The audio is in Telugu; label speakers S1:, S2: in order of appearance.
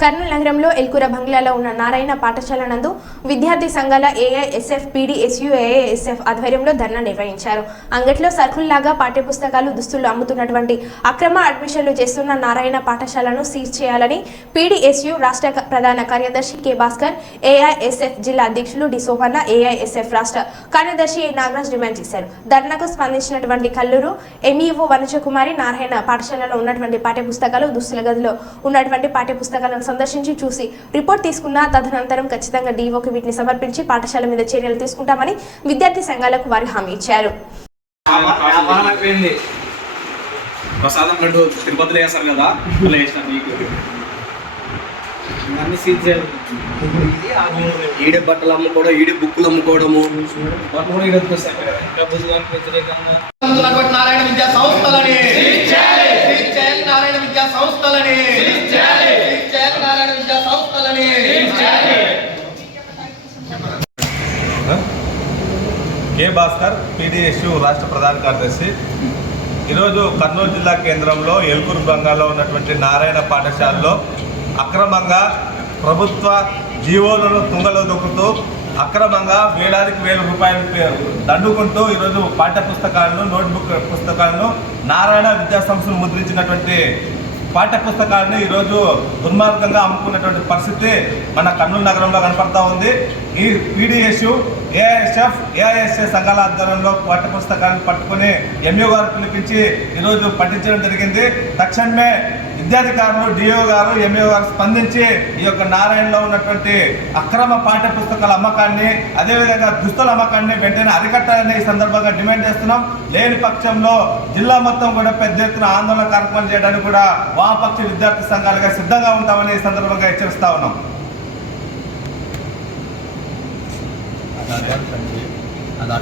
S1: కర్నూలు నగరంలో ఎల్కుర బంగ్లాలో ఉన్న నారాయణ పాఠశాల నందు విద్యార్థి సంఘాల ఏఐఎస్ఎఫ్ పీడీఎస్యు ఏఐఎస్ఎఫ్ ఆధ్వర్యంలో ధర్నా నిర్వహించారు. అంగట్లో సరుకుల్లాగా పాఠ్యపుస్తకాలు దుస్తులు అమ్ముతున్నటువంటి అక్రమ అడ్మిషన్లు చేస్తున్న నారాయణ పాఠశాలను సీజ్ చేయాలని పీడీఎస్యు రాష్ట్ర ప్రధాన కార్యదర్శి కె భాస్కర్ ఏఐఎస్ఎఫ్ జిల్లా అధ్యక్షులు డి సోమన్న ఏఐఎస్ఎఫ్ రాష్ట్ర కార్యదర్శి ఏ నాగరాజ్ డిమాండ్ చేశారు. ధర్నాకు స్పందించినటువంటి కల్లూరు ఎంఈఓ వనజకుమారి నారాయణ పాఠశాలలో ఉన్నటువంటి పాఠ్యపుస్తకాలు దుస్తుల గదిలో ఉన్నటువంటి పాఠ్యపుస్తకాలను సందర్శించి చూసి రిపోర్ట్ తీసుకున్న తదనంతరం ఖచ్చితంగా డీఓకి వీటిని సమర్పించి పాఠశాల మీద చర్యలు తీసుకుంటామని విద్యార్థి సంఘాలకు వారు హామీ ఇచ్చారు.
S2: ప్రసాదం లడ్డు తిరుపతిలో వేస్తారు కదా అలా వేసిన నీకు
S3: అన్ని సీజ్ చేయాలి.
S4: ఈడే బట్టలు అమ్ముకోవడం ఈడే బుక్కులు అమ్ముకోవడము.
S5: నారాయణ విద్యా సంస్థలని
S6: కె భాస్కర్ పీడిఎస్యు రాష్ట్ర ప్రధాన కార్యదర్శి. ఈరోజు కర్నూలు జిల్లా కేంద్రంలో ఎల్కూరు బంగాల్లో ఉన్నటువంటి నారాయణ పాఠశాలలో అక్రమంగా ప్రభుత్వ జీవోలను తుంగలో దొక్కుతూ అక్రమంగా వేలాదికి వేల రూపాయలు దండుకుంటూ ఈరోజు పాఠ్య పుస్తకాలను నోట్బుక్ పుస్తకాలను నారాయణ విద్యాసంస్థను ముద్రించినటువంటి పాఠ్య పుస్తకాలను ఈరోజు దుర్మార్గంగా అమ్ముకున్నటువంటి పరిస్థితి మన కర్నూలు నగరంలో కనపడతా ఉంది. ఈ పీడిఎస్యు ఏఐఎస్ఎఫ్ ఏఐఎస్ఏ సంఘాల ఆధ్వర్యంలో పాఠ్య పుస్తకాలను పట్టుకుని ఎంఏ గారు పిలిపించి ఈరోజు పట్టించడం జరిగింది. తక్షణమే విద్యాధికారులు డిఓ గారు ఎంఏ గారు స్పందించి ఈ యొక్క నారాయణలో ఉన్నటువంటి అక్రమ పాఠ్య పుస్తకాల అమ్మకాన్ని అదేవిధంగా దుస్తుల అమ్మకాన్ని వెంటనే అరికట్టాలని ఈ సందర్భంగా డిమాండ్ చేస్తున్నాం. లేని పక్షంలో జిల్లా మొత్తం కూడా పెద్ద ఎత్తున ఆందోళన కార్యక్రమం చేయడానికి కూడా వామపక్ష విద్యార్థి సంఘాలుగా సిద్ధంగా ఉంటామని ఈ సందర్భంగా హెచ్చరిస్తా ఉన్నాం.